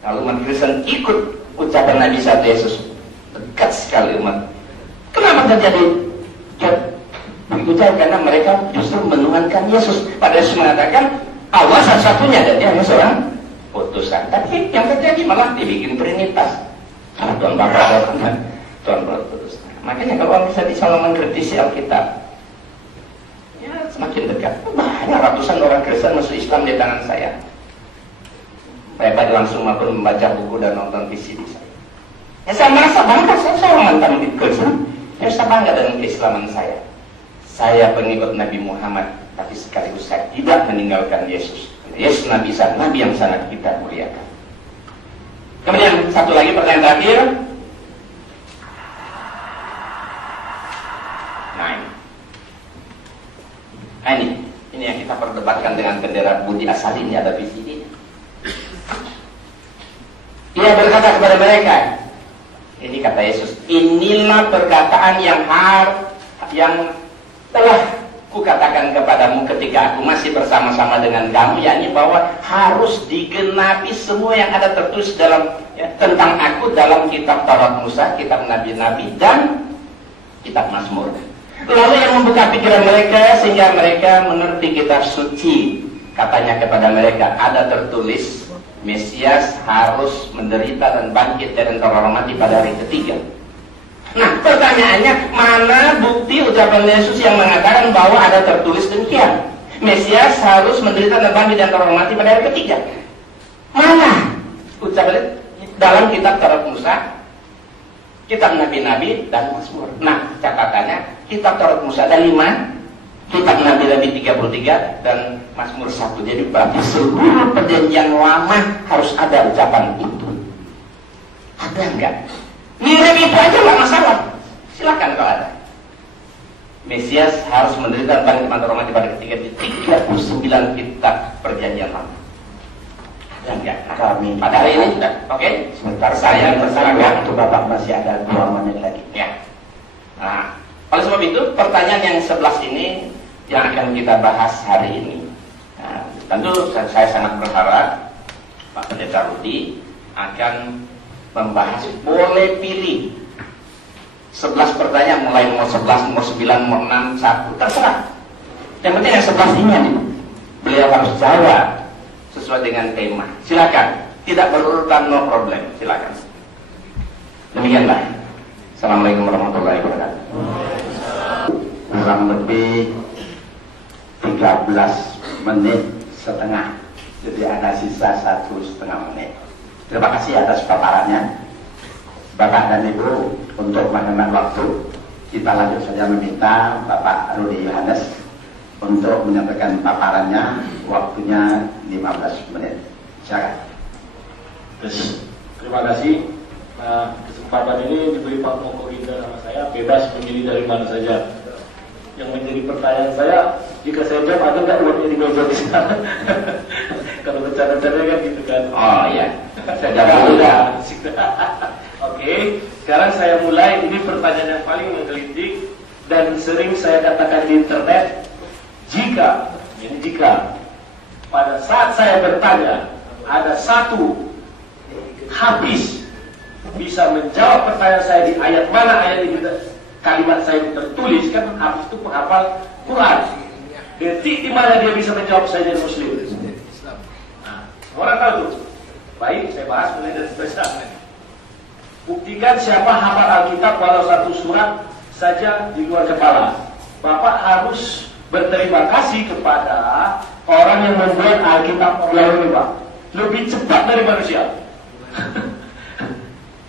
Kalau umat Kristen ikut ucapan Nabi satu Yesus, dekat sekali umat. Kenapa terjadi? Begitu karena mereka justru menuhankan Yesus. Pada Yesus mengatakan Allah satu-satunya dan dia hanya seorang utusan. Tapi yang terjadi malah dibikin trinitas. Tuhan Bapa, Tuhan Putus. Makanya kalau orang bisa bisa mengkritisi Alkitab, ya semakin dekat. Banyak ratusan orang Kristen masuk Islam di tangan saya. Baik langsung maupun membaca buku dan nonton VCD saya. Ya saya merasa bangga, saya seorang mantan Kristen. Saya bangga dengan keislaman saya. Saya pengikut Nabi Muhammad, tapi sekaligus saya tidak meninggalkan Yesus. Yesus Nabi yang sangat kita muliakan. Kemudian satu lagi pertanyaan terakhir. Nah ini yang kita perdebatkan dengan bendera Budi Asari, ini ada VCD. Ia berkata kepada mereka, ini kata Yesus, inilah perkataan yang telah kukatakan kepadamu ketika aku masih bersama-sama dengan kamu, yakni bahwa harus digenapi semua yang ada tertulis dalam tentang aku dalam kitab Taurat Musa, kitab Nabi-Nabi dan kitab Mazmur. Lalu yang membuka pikiran mereka sehingga mereka mengerti kitab suci. Katanya kepada mereka, ada tertulis Mesias harus menderita dan bangkit dari antara orang mati pada hari ketiga. Nah, pertanyaannya, mana bukti ucapan Yesus yang mengatakan bahwa ada tertulis demikian? Mesias harus menderita dan bangkit dari antara orang mati pada hari ketiga. Mana ucapan dalam kitab Taurat Musa, kitab Nabi-Nabi dan Mazmur? Nah, catatannya kitab Taurat Musa ada 5, kitab Nabi-Nabi 33 dan Mazmur 1. Jadi berarti seluruh perjanjian lama harus ada ucapan itu. Ada enggak? Mirip itu aja nggak masalah. Silakan kalau ada. Mesias harus menderita dan bangkit dari antara orang mati pada ketiga di 39 kitab perjanjian lama. Ada enggak? Kami pada hari ini sudah. Oke. Sebentar Saya berserahkan untuk Bapak masih ada 2 menit lagi. Ya. Nah, oleh sebab itu pertanyaan yang 11 ini yang akan kita bahas hari ini. Nah, tentu saya sangat berharap Pak Pendeta Rudi akan membahas, boleh pilih 11 pertanyaan, mulai nomor 11, nomor 9, nomor 6, 1, terserah. Yang penting yang 11 ini nih, beliau harus jawab sesuai dengan tema. Silakan, tidak berurutan, no problem, silakan. Demikianlah. Assalamualaikum warahmatullahi wabarakatuh. Kurang lebih 13 menit setengah, jadi ada sisa 1,5 menit. Terima kasih atas paparannya Bapak dan Ibu. Untuk menghemat waktu, kita lanjut saja meminta Bapak Rudi Yohanes untuk menyampaikan paparannya. Waktunya 15 menit. Silakan. Terima kasih. Nah, kesempatan ini diberi Pak Moko Ginda sama saya, bebas memilih dari mana saja. Yang menjadi pertanyaan saya, jika saya jawab, ada nggak uangnya di meja di sana? Kalau bercanda-canda kan gitu kan. Oh iya, saya jawab dulu. Oke, sekarang saya mulai. Ini pertanyaan yang paling menggelitik dan sering saya katakan di internet. Jika pada saat saya bertanya ada satu habis bisa menjawab pertanyaan saya di ayat mana ayat ini, kalimat saya tertulis, kan habis itu penghafal Quran. Detik di mana dia bisa menjawab saya jadi Muslim. Nah, orang tahu tuh. Baik, saya bahas mulai dari spesial. Buktikan siapa hafal Alkitab walau satu surat saja di luar kepala. Bapak harus berterima kasih kepada orang yang membuat Alkitab online ini, Pak. Lebih cepat dari manusia.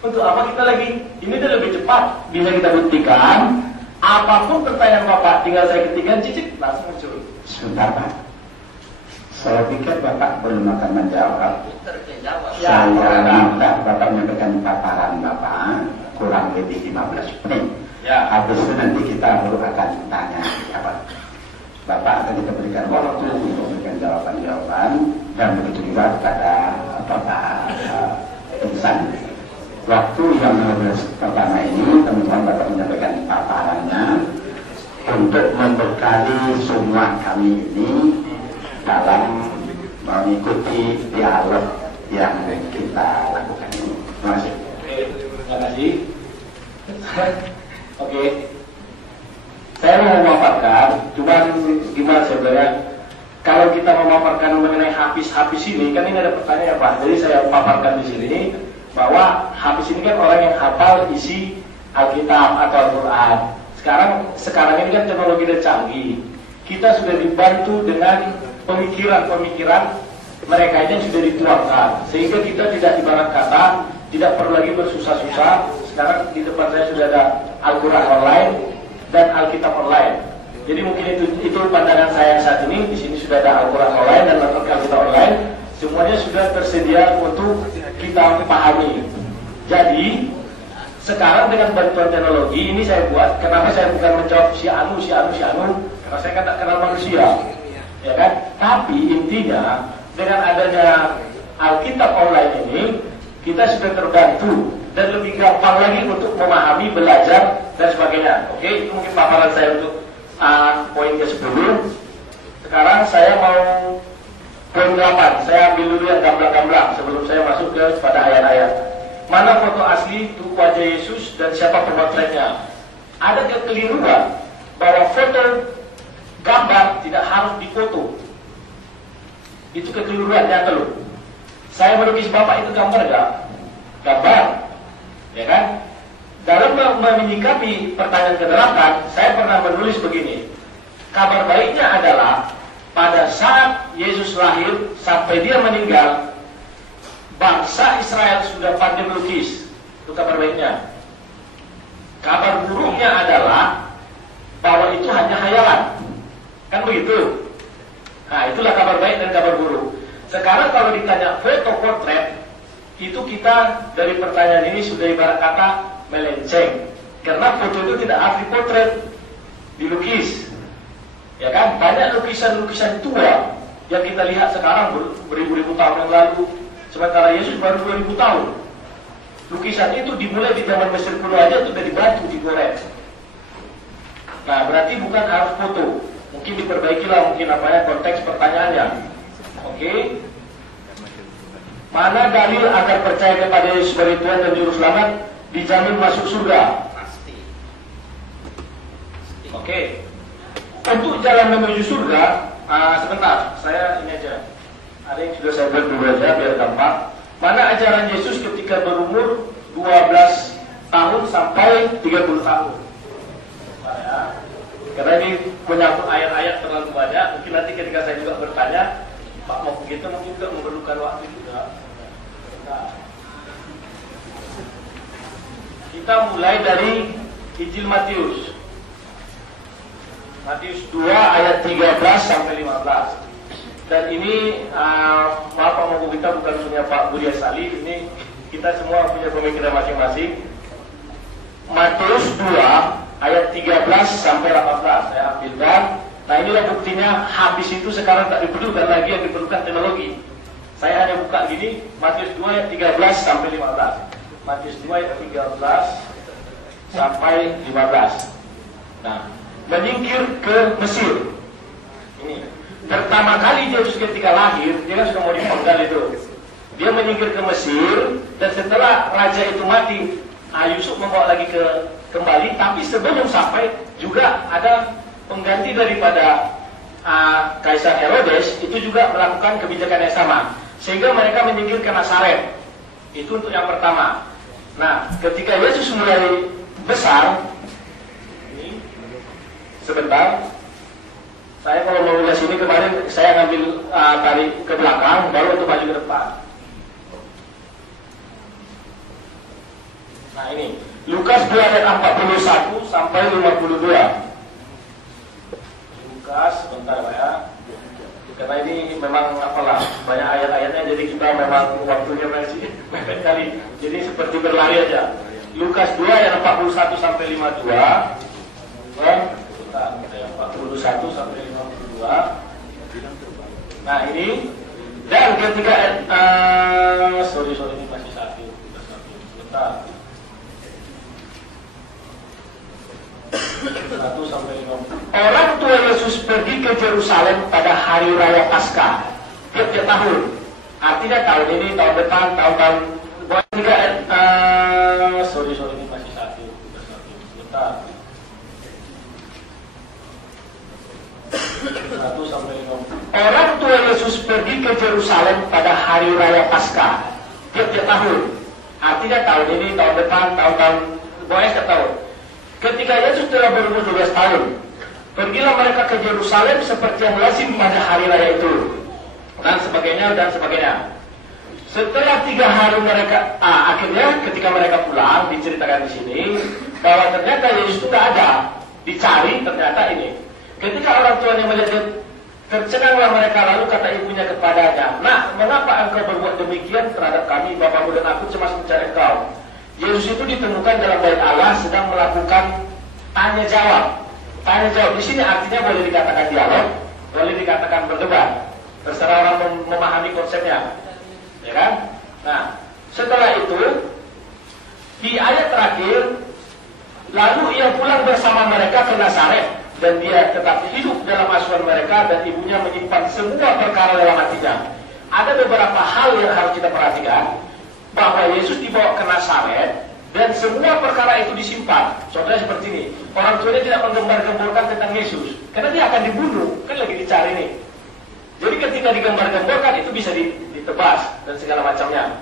Untuk apa kita lagi? Ini udah lebih cepat. Bisa kita buktikan. Apapun pertanyaan Bapak, tinggal saya ketikkan cicik langsung muncul. Sebentar Pak. Saya pikir Bapak belum akan menjawab. Ya, Saya minta Bapak menyampaikan paparan Bapak kurang lebih 15 menit. Ya. Habis itu nanti kita baru akan tanya jawab. Bapak akan kita berikan waktu untuk memberikan jawaban-jawaban dan begitu juga kepada Bapak insan. Waktu yang pertama ini teman-teman Bapak menyampaikan paparannya untuk membekali semua kami ini dalam mengikuti dialog yang kita lakukan ini. Terima kasih. Oke, terima kasih. Oke, saya mau memaparkan, cuman gimana sebenarnya kalau kita memaparkan mengenai Hafiz ini, kan ini ada pertanyaan Pak. Jadi saya paparkan di sini bahwa Hafiz ini kan orang yang hafal isi Alkitab atau Al-Quran. Sekarang ini kan teknologi udah canggih. Kita sudah dibantu dengan pemikiran mereka yang sudah dituangkan, sehingga kita tidak ibarat kata tidak perlu lagi bersusah-susah. Sekarang di depan saya sudah ada Al-Quran online dan Alkitab online. Jadi mungkin itu pandangan saya saat ini. Di sini sudah ada Al-Quran online dan Alkitab online. Semuanya sudah tersedia untuk kita pahami. Jadi sekarang dengan bantuan teknologi ini saya buat. Kenapa saya bukan menjawab si anu, karena saya kan tak kenal manusia, ya kan? Tapi intinya dengan adanya Alkitab online ini kita sudah terbantu dan lebih gampang lagi untuk memahami, belajar dan sebagainya. Oke, itu mungkin paparan saya untuk poin ke-10. Sekarang saya mau poin 8. Saya ambil dulu yang gamblang-gamblang sebelum saya masuk kepada ayat-ayat. Mana foto asli itu wajah Yesus dan siapa pemotretnya? Ada kekeliruan bahwa foto gambar tidak harus difoto. Itu kekeliruan nyata loh. Saya melukis Bapak itu gambar gak? Gambar, ya kan? Dalam menyikapi pertanyaan ke-8, saya pernah menulis begini. Kabar baiknya adalah pada saat Yesus lahir sampai dia meninggal, bangsa Israel sudah pandai melukis. Itu kabar baiknya. Kabar buruknya adalah bahwa itu hanya khayalan. Kan begitu? Nah, itulah kabar baik dan kabar buruk. Sekarang kalau ditanya foto portret, itu kita dari pertanyaan ini sudah ibarat kata melenceng. Karena foto itu tidak asli portret, dilukis. Ya kan? Banyak lukisan-lukisan tua yang kita lihat sekarang beribu-ribu tahun yang lalu. Sementara Yesus baru 2000 tahun. Lukisan itu dimulai di zaman Mesir kuno aja sudah dibantu, digoreng. Nah, berarti bukan harus foto. Mungkin diperbaikilah mungkin konteks pertanyaannya. Oke. Mana dalil agar percaya kepada Yesus sebagai Tuhan dan Juru Selamat dijamin masuk surga? Pasti. Oke. Untuk jalan menuju surga, sebentar, saya ini aja. Ada yang sudah saya buat dulu aja biar gampang. Mana ajaran Yesus ketika berumur 12 tahun sampai 30 tahun? Ya. Karena ini menyangkut ayat-ayat terlalu banyak. Mungkin nanti ketika saya juga bertanya, Pak mau begitu mungkin juga memerlukan waktu juga. Nah, kita mulai dari Injil Matius. Matius 2 ayat 13 sampai 15. Dan ini maaf Pak Mogo, kita bukan punya Pak Budi Salih, ini kita semua punya pemikiran masing-masing. Matius 2 ayat 13 sampai 18 saya ambilkan. Nah, inilah buktinya habis itu sekarang tak diperlukan lagi, yang diperlukan teknologi. Saya hanya buka gini, Matius 2 ayat 13 sampai 15. Matius 2 ayat 13 sampai 15. Nah, menyingkir ke Mesir. Ini pertama kali Yesus ketika lahir, dia kan sudah mau dipenggal itu. Dia menyingkir ke Mesir, dan setelah raja itu mati, Yusuf membawa lagi kembali. Tapi sebelum sampai juga ada pengganti daripada Kaisar Herodes, itu juga melakukan kebijakan yang sama, sehingga mereka menyingkir ke Nazaret. Itu untuk yang pertama. Nah, ketika Yesus mulai besar, ini sebentar. Saya kalau mau lihat sini kemarin saya ngambil tarik ke belakang, baru untuk maju ke depan. Nah, ini Lukas 2 ayat 41 sampai 52. Lukas, sebentar Pak ya. Karena ini memang apalah banyak ayat-ayatnya, jadi kita memang waktunya masih mepet kali. Jadi seperti berlari aja. Lukas 2 ayat 41 sampai 52. Sebentar, 41 sampai 52. Nah, ini dan ketika sorry ini masih satu. Sebentar. 1 sampai 50. Orang tua Yesus pergi ke Yerusalem pada hari raya Paskah tiap tahun. Artinya tahun ini, tahun depan, tahun-tahun juga sorry ini masih satu sebentar. 1 sampai 5. Orang tua Yesus pergi ke Yerusalem pada hari raya Paskah tiap tahun. Artinya tahun ini, tahun depan, tahun-tahun setiap tahun. Ketika Yesus telah berumur 12 tahun, pergilah mereka ke Yerusalem seperti yang lazim pada hari raya itu, dan sebagainya dan sebagainya. Setelah 3 hari mereka, akhirnya ketika mereka pulang, diceritakan di sini bahwa ternyata Yesus itu tidak ada, dicari ternyata ini. Ketika orang tuanya melihat, tercenganglah mereka, lalu kata ibunya kepadanya, "Nak, mengapa engkau berbuat demikian terhadap kami? Bapakmu dan aku cemas mencari engkau." Yesus itu ditemukan dalam bait Allah sedang melakukan tanya jawab. Tanya jawab di sini artinya boleh dikatakan dialog, boleh dikatakan berdebat. Terserah orang memahami konsepnya, ya kan? Nah, setelah itu di ayat terakhir, lalu ia pulang bersama mereka ke Nazaret, dan dia tetap hidup dalam asuhan mereka, dan ibunya menyimpan semua perkara dalam hatinya. Ada beberapa hal yang harus kita perhatikan, bahwa Yesus dibawa ke Nazaret dan semua perkara itu disimpan. Contohnya seperti ini, orang tuanya tidak menggembar-gemborkan tentang Yesus karena dia akan dibunuh, kan lagi dicari nih. Jadi ketika digembar-gemborkan itu bisa ditebas dan segala macamnya.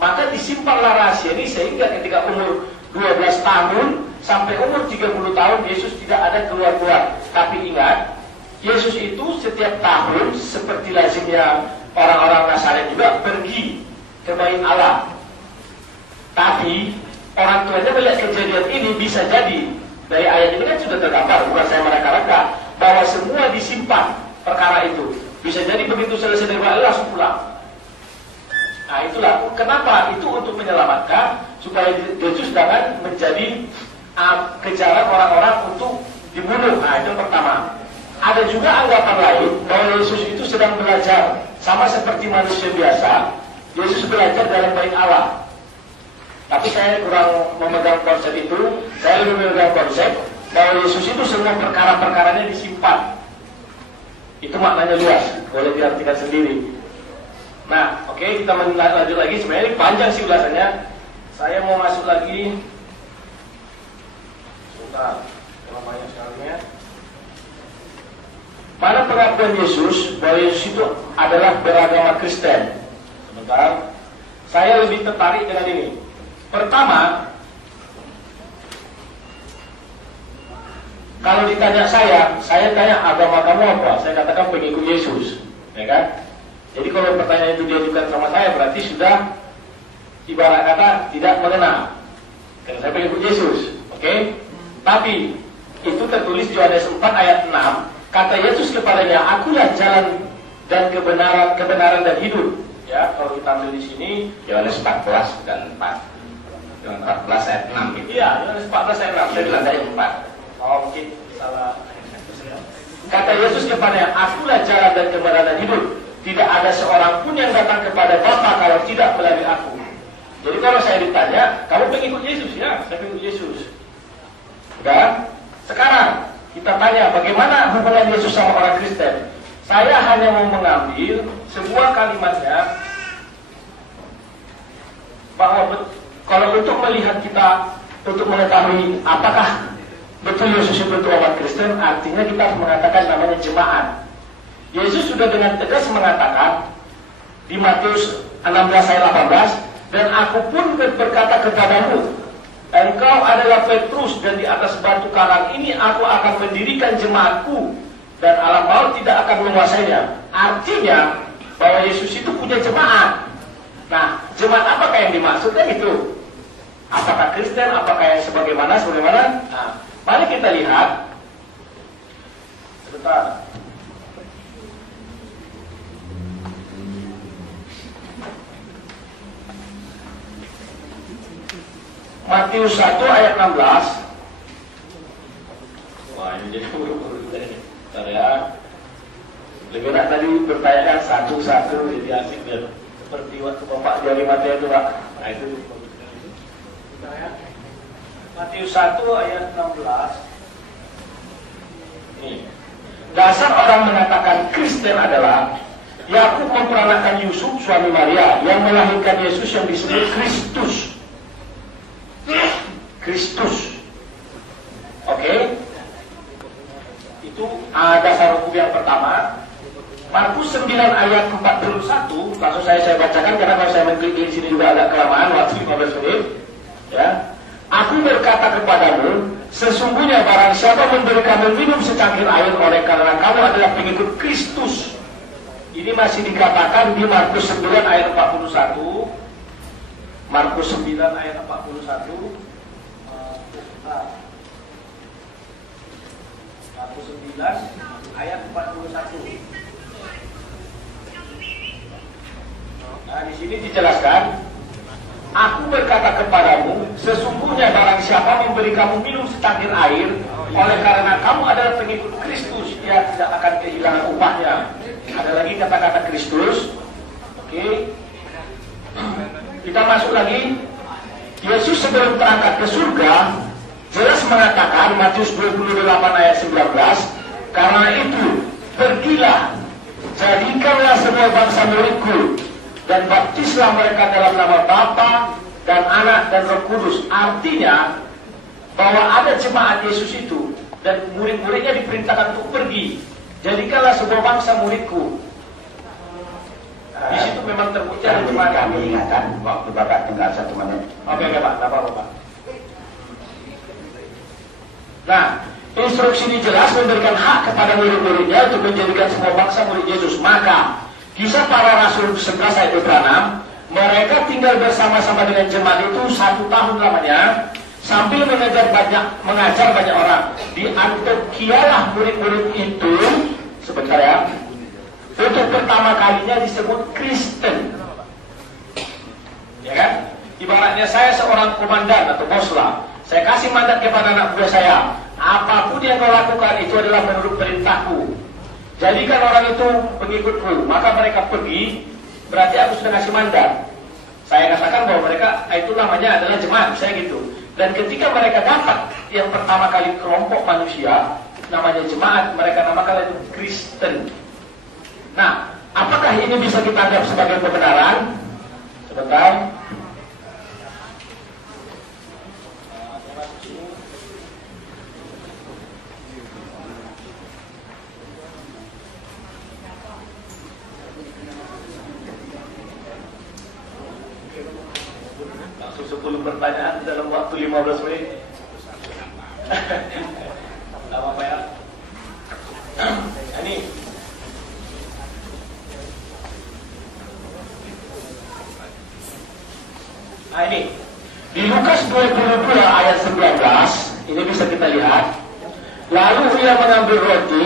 Maka disimpanlah rahasia ini sehingga ketika umur 12 tahun sampai umur 30 tahun Yesus tidak ada keluar-keluar. Tapi ingat, Yesus itu setiap tahun seperti lazimnya orang-orang Nazaret juga pergi ke bait Allah. Tapi orang tuanya melihat kejadian ini, bisa jadi dari ayat ini kan sudah tergambar, bukan saya mereka-reka, bahwa semua disimpan perkara itu. Bisa jadi begitu selesai dari bait Allah langsung pulang. Nah itulah kenapa itu untuk menyelamatkan supaya Yesus jangan menjadi kejaran orang-orang untuk dibunuh. Nah itu yang pertama. Ada juga anggapan lain bahwa Yesus itu sedang belajar sama seperti manusia biasa. Yesus belajar dalam bait Allah. Tapi saya kurang memegang konsep itu. Saya lebih memegang konsep bahwa Yesus itu semua perkara-perkaranya disimpan. Itu maknanya luas, boleh diartikan sendiri. Nah, oke, kita lanjut lagi. Sebenarnya ini panjang sih ulasannya. Saya mau masuk lagi. Sebentar, kalau banyak sekalinya. Mana pengakuan Yesus bahwa Yesus itu adalah beragama Kristen? Sebentar, saya lebih tertarik dengan ini. Pertama, kalau ditanya saya tanya agama kamu apa? Saya katakan pengikut Yesus, ya kan? Jadi kalau pertanyaan itu diajukan sama saya, berarti sudah ibarat kata tidak mengenal, karena saya pengikut Yesus, oke? Tapi itu tertulis Yohanes 4 ayat 6, kata Yesus kepadanya, "Akulah jalan dan kebenaran dan hidup." Ya, kalau kita ambil di sini Yohanes 14 dan 4. Yohanes 14 ayat 6 gitu. Iya, Yohanes 14 ayat 6. Saya bilang tadi 4. Oh, mungkin salah. Kata Yesus kepadanya, "Akulah jalan dan kebenaran dan hidup. Tidak ada seorang pun yang datang kepada Bapa kalau tidak melalui aku." Jadi kalau saya ditanya, kamu pengikut Yesus? Ya, saya pengikut Yesus. Dan sekarang kita tanya bagaimana hubungan Yesus sama orang Kristen. Saya hanya mau mengambil sebuah kalimatnya, bahwa kalau untuk melihat kita, untuk mengetahui apakah betul Yesus itu umat Kristen, artinya kita harus mengatakan namanya jemaat. Yesus sudah dengan tegas mengatakan di Matius 16 ayat 18, "Dan aku pun berkata kepadamu, engkau adalah Petrus, dan di atas batu karang ini aku akan mendirikan jemaatku, dan alam maut tidak akan menguasainya." Artinya bahwa Yesus itu punya jemaat. Nah, jemaat apakah yang dimaksudkan itu? Apakah Kristen? Apakah yang sebagaimana? Nah, mari kita lihat. Sebentar. Matius 1 ayat 16. Wah, ini jadi buru-buru juga ini. Bentar ya. Lebih enak tadi bertanyakan satu-satu, jadi asik biar seperti waktu Bapak dari Matius itu, Pak. Nah, itu. Matius 1 ayat 16. Ini. Dasar orang mengatakan Kristen adalah Yakub memperanakan Yusuf suami Maria yang melahirkan Yesus yang disebut Kristus. Kristus. Oke. Itu dasar hukum yang pertama. Markus 9 ayat 41, langsung saya bacakan karena kalau saya mengklik di sini juga agak kelamaan, waktu 15 menit. Ya. Aku berkata kepadamu, sesungguhnya barang siapa memberi kamu minum secangkir air oleh karena kamu adalah pengikut Kristus. Ini masih dikatakan di Markus 9 ayat 41. Markus 9 ayat 41. Markus 9 ayat 41. Nah, di sini dijelaskan, aku berkata kepadamu, sesungguhnya barang siapa memberi kamu minum secangkir air, oleh karena kamu adalah pengikut Kristus, dia tidak akan kehilangan upahnya. Ada lagi kata-kata Kristus. Oke. Kita masuk lagi. Yesus sebelum berangkat ke surga jelas mengatakan, Matius 28 ayat 19, karena itu pergilah, jadikanlah semua bangsa muridku, dan baptislah mereka dalam nama Bapa dan Anak dan Roh Kudus. Artinya bahwa ada jemaat Yesus itu dan murid-muridnya diperintahkan untuk pergi. Jadikanlah semua bangsa muridku. Di situ memang terbukti ada jemaat. Kami ingatkan waktu Bapak tinggal 1 menit. Oke Pak, tidak apa-apa Pak. Nah, instruksi ini jelas memberikan hak kepada murid-muridnya untuk menjadikan semua bangsa murid Yesus. Maka Kisah Para Rasul 11 ayat 26, mereka tinggal bersama-sama dengan jemaat itu 1 tahun lamanya sambil mengajar banyak orang. Di Antiochialah murid-murid itu, sebentar ya, untuk pertama kalinya disebut Kristen. Ya kan? Ibaratnya saya seorang komandan atau bos lah. Saya kasih mandat kepada anak buah saya, apapun yang kau lakukan itu adalah menurut perintahku. Jadikan orang itu pengikutku. Maka mereka pergi, berarti aku sudah kasih mandat. Saya katakan bahwa mereka itu namanya adalah jemaat, saya gitu. Dan ketika mereka dapat yang pertama kali kelompok manusia, namanya jemaat, mereka namakan itu Kristen. Nah, apakah ini bisa kita anggap sebagai kebenaran? Sebentar. Langsung 10 pertanyaan dalam waktu 15 menit. Tidak apa-apa ya. Ini di Lukas 22 ayat 19 ini bisa kita lihat. Lalu ia mengambil roti,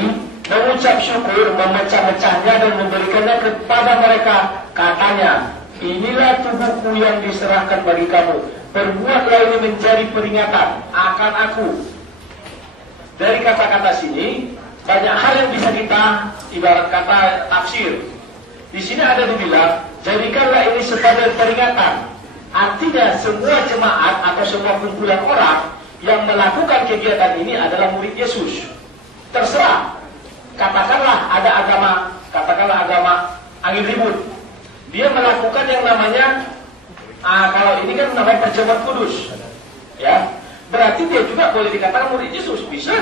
mengucap syukur, memecah-mecahnya dan memberikannya kepada mereka. Katanya, inilah tubuhku yang diserahkan bagi kamu. Perbuatlah ini menjadi peringatan akan aku. Dari kata-kata sini banyak hal yang bisa kita ibarat kata tafsir. Di sini ada dibilang, jadikanlah ini sebagai peringatan. Artinya semua jemaat atau semua kumpulan orang yang melakukan kegiatan ini adalah murid Yesus. Terserah. Katakanlah ada agama, katakanlah agama angin ribut. Dia melakukan yang namanya, kalau ini kan namanya perjamuan kudus. Ya, berarti dia juga boleh dikatakan murid Yesus. Bisa.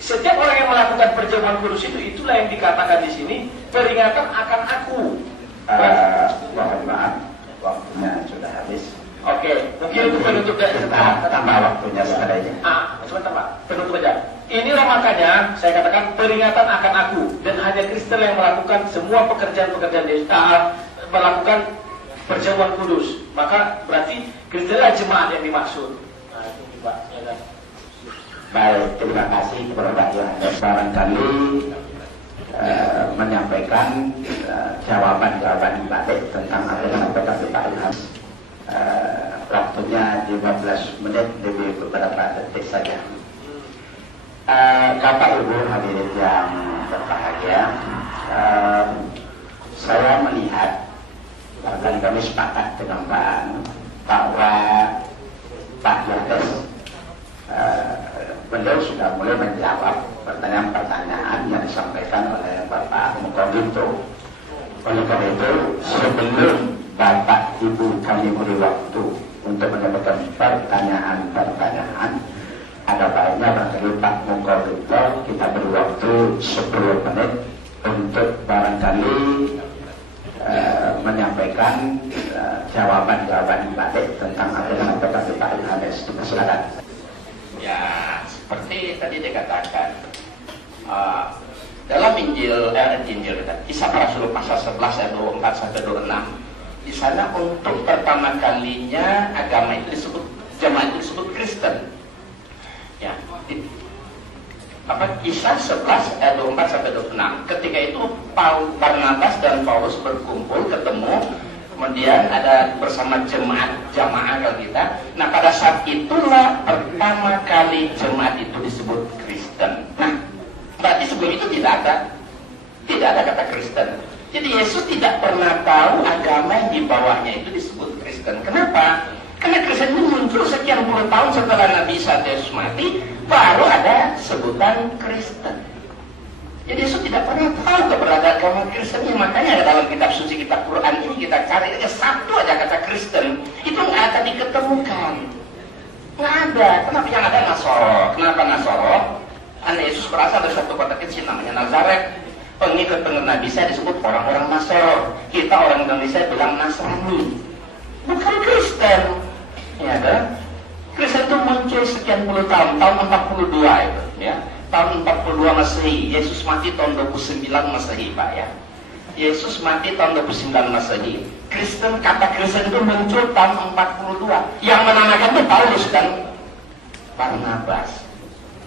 Setiap orang yang melakukan perjamuan kudus itu, itulah yang dikatakan di sini peringatan akan aku. Mohon maaf, waktunya sudah habis. Oke, mungkin itu penutup dari tambah waktunya sekali. Sebentar Pak, penutup aja. Inilah makanya saya katakan peringatan akan aku, dan hanya Kristen yang melakukan semua pekerjaan-pekerjaan desa, melakukan perjamuan kudus. Maka berarti Kristenlah jemaat yang dimaksud. Nah, itu Pak. Ya, kan? Baik, terima kasih kepada Pak Yohanes. Barangkali menyampaikan jawaban-jawaban balik tentang apa yang disampaikan Pak Yohanes. Waktunya 15 menit lebih beberapa detik saja. Bapak Ibu hadirin yang berbahagia, saya melihat dan kami sepakat dengan bahwa Pak Yohanes beliau sudah mulai menjawab pertanyaan-pertanyaan yang disampaikan oleh Bapak Mukominto. memberi waktu untuk mendapatkan pertanyaan-pertanyaan. Ada baiknya barangkali Pak Mukoridor kita beri waktu 10 menit untuk barangkali menyampaikan jawaban-jawaban balik tentang apa yang dikatakan Pak Yohanes. Silakan. Ya, seperti tadi dikatakan dalam Injil Kisah Para Rasul pasal 11 ayat 24 sampai 26, di sana untuk pertama kalinya agama itu disebut, jemaat itu disebut Kristen. Ya, Kisah 11 ayat 24 sampai 26. Ketika itu Barnabas dan Paulus berkumpul, ketemu, kemudian ada bersama jemaah kalau kita. Nah, pada saat itulah pertama kali jemaat itu disebut Kristen. Nah, berarti sebelum itu tidak ada kata Kristen. Jadi Yesus tidak pernah tahu agama yang di bawahnya itu disebut Kristen. Kenapa? Karena Kristen itu muncul sekian puluh tahun setelah Nabi Isa Yesus mati, baru ada sebutan Kristen. Jadi Yesus tidak pernah tahu keberadaan agama Kristen. Makanya dalam kitab suci, kitab Quran ini kita cari aja satu aja kata Kristen, itu nggak akan diketemukan. Nggak ada. Kenapa yang ada Nasoro? Kenapa Nasoro? Karena Yesus berasal dari satu kota kecil namanya Nazaret. Pengikut-pengikut Nabi saya disebut orang-orang Nasoro. Kita orang Indonesia bilang Nasrani, bukan Kristen. Ya kan? Kristen itu muncul sekian puluh tahun 42 itu, ya. Tahun 42 Masehi. Yesus mati tahun 29 Masehi, Pak, ya. Yesus mati tahun 29 Masehi. Kristen, kata Kristen itu muncul tahun 42. Yang menamakan itu Paulus dan Barnabas.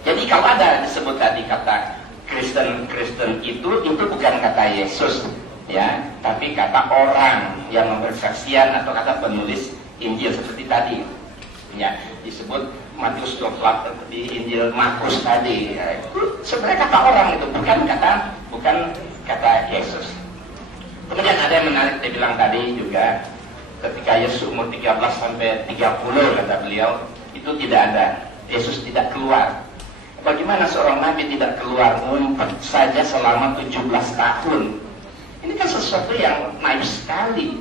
Jadi kalau ada disebut tadi kata Kristen itu bukan kata Yesus, ya, tapi kata orang yang memberi kesaksian atau kata penulis Injil seperti tadi, ya, disebut Matius 28 di Injil Markus tadi, ya, itu sebenarnya kata orang itu bukan kata Yesus. Kemudian ada yang menarik dia bilang tadi juga, ketika Yesus umur 13 sampai 30 kata beliau, itu tidak ada, Yesus tidak keluar. Bagaimana seorang nabi tidak keluar, ngumpet saja selama 17 tahun? Ini kan sesuatu yang naif sekali.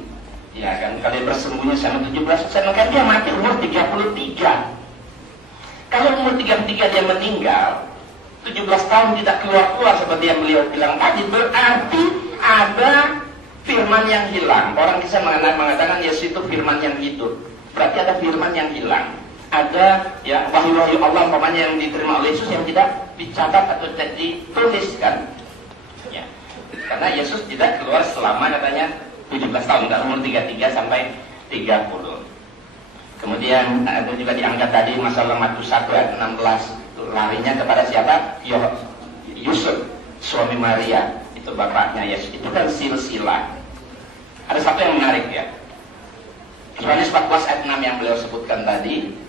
Ya kan, kalau bersembunyi selama 17 tahun, kan dia mati umur 33. Kalau umur 33 dia meninggal, 17 tahun tidak keluar seperti yang beliau bilang tadi, berarti ada firman yang hilang. Orang bisa mengatakan Yesus itu firman yang hidup. Berarti ada firman yang hilang. Ada ya wahyu-wahyu Allah umpamanya yang diterima oleh Yesus yang tidak dicatat atau tidak dituliskan, ya. Karena Yesus tidak keluar selama katanya 17 tahun, dari umur 33 sampai 30. Kemudian ada juga diangkat tadi masalah Matius 1 ayat 16, larinya kepada siapa? Yusuf, suami Maria, itu bapaknya Yesus. Itu kan silsilah. Ada satu yang menarik, ya. Yohanes 14 ayat 6 yang beliau sebutkan tadi.